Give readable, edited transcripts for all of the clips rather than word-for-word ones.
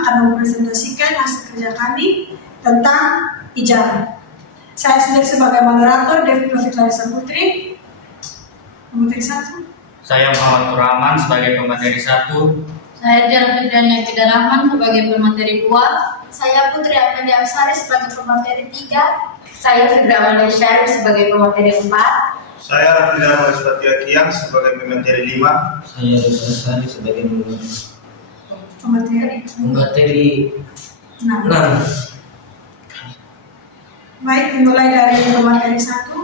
akan mempresentasikan hasil kerja kami tentang ijarah. Saya sendiri sebagai moderator, Devi Clarissa Putri, pemateri 1. Saya Muhammad Rahman sebagai pemateri 1. Saya Diana Fitriania Rahman sebagai pemateri 2. Saya Putri Amelia Absari sebagai pemateri 3. Saya Fidra Amalia Syarif sebagai pemateri 4. Saya Rafidar Walispati Akiang sebagai pemateri 5. Saya Reza Sari sebagai pemateri 6. 6. Baik, dimulai dari pemateri 1.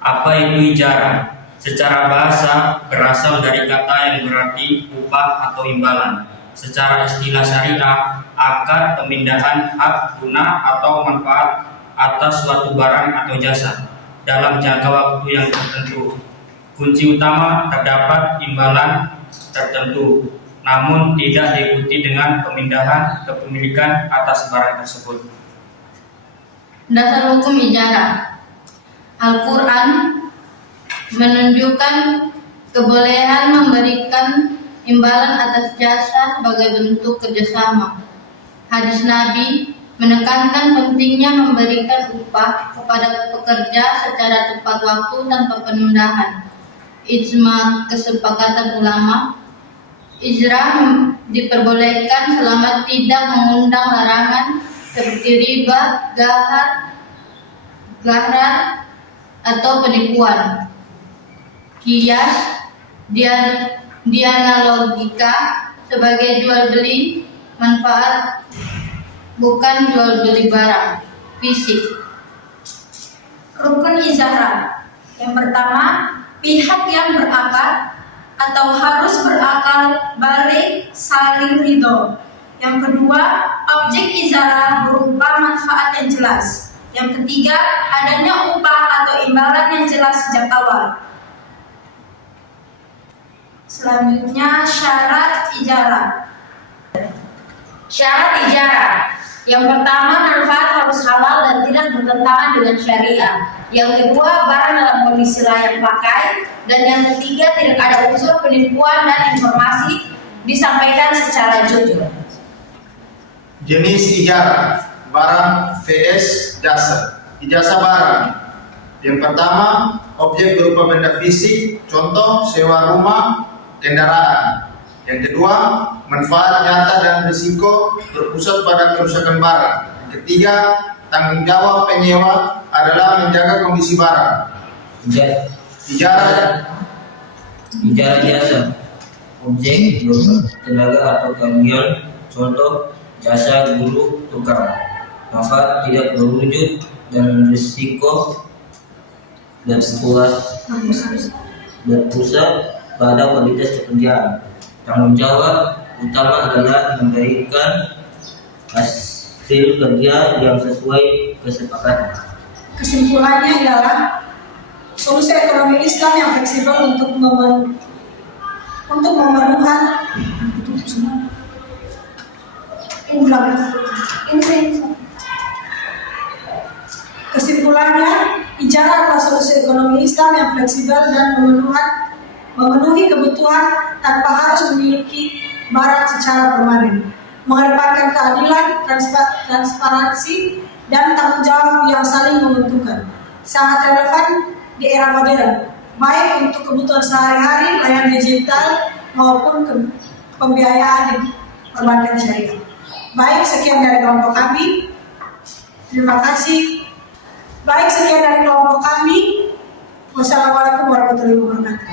Apa itu ijarah? Secara bahasa berasal dari kata yang berarti upah atau imbalan. Secara istilah syariah, akad pemindahan hak guna atau manfaat atas suatu barang atau jasa dalam jangka waktu yang tertentu. Kunci utama terdapat imbalan tertentu, namun tidak diikuti dengan pemindahan kepemilikan atas barang tersebut. Dasar hukum ijarah. Al-Quran menunjukkan kebolehan memberikan imbalan atas jasa sebagai bentuk kerjasama. Hadis Nabi menekankan pentingnya memberikan upah kepada pekerja secara tepat waktu tanpa penundaan. Ijma kesepakatan ulama, ijrah diperbolehkan selama tidak mengundang larangan seperti riba, gharar atau penipuan. Kias, dianalogika sebagai jual beli manfaat, bukan jual beli barang fisik. Rukun ijarah. Yang pertama, pihak yang berakad atau harus berakal balik saling ridho. Yang kedua, objek ijarah berupa manfaat yang jelas. Yang ketiga, adanya upah atau imbalan yang jelas sejak awal. Selanjutnya, syarat ijarah. Syarat ijarah. Yang pertama, manfaat harus halal dan tidak bertentangan dengan syariah. Yang kedua, barang dalam kondisi layak pakai. Dan yang ketiga, tidak ada unsur penipuan dan informasi disampaikan secara jujur. Jenis ijarah: barang vs jasa. Ijazah barang. Yang pertama, objek berupa benda fisik, contoh sewa rumah, kendaraan. Yang kedua, manfaat nyata dan risiko berpusat pada kerusakan barang. Yang ketiga, tanggung jawab penyewa adalah menjaga kondisi barang. Ijarah jasa. Objek berupa tenaga atau keahlian, contoh jasa guru tukang. Manfaat tidak berwujud dan risiko berpusat pada kualitas pekerjaan. Tanggung jawab utama adalah memberikan hasil kerja yang sesuai kesepakatan. Kesimpulannya ialah solusi ekonomi Islam yang fleksibel untuk memenuhan Kesimpulannya, ijarah adalah solusi ekonomi Islam yang fleksibel dan memenuhi kebutuhan tanpa harus memiliki barang secara permanen, mengedepankan keadilan, transparansi, dan tanggung jawab yang saling menguntungkan. Sangat relevan di era modern, baik untuk kebutuhan sehari-hari, layanan digital, maupun pembiayaan di perbankan syariah. Baik, sekian dari kelompok kami. Terima kasih. Baik, sekian dari kelompok kami. Wassalamualaikum warahmatullahi wabarakatuh.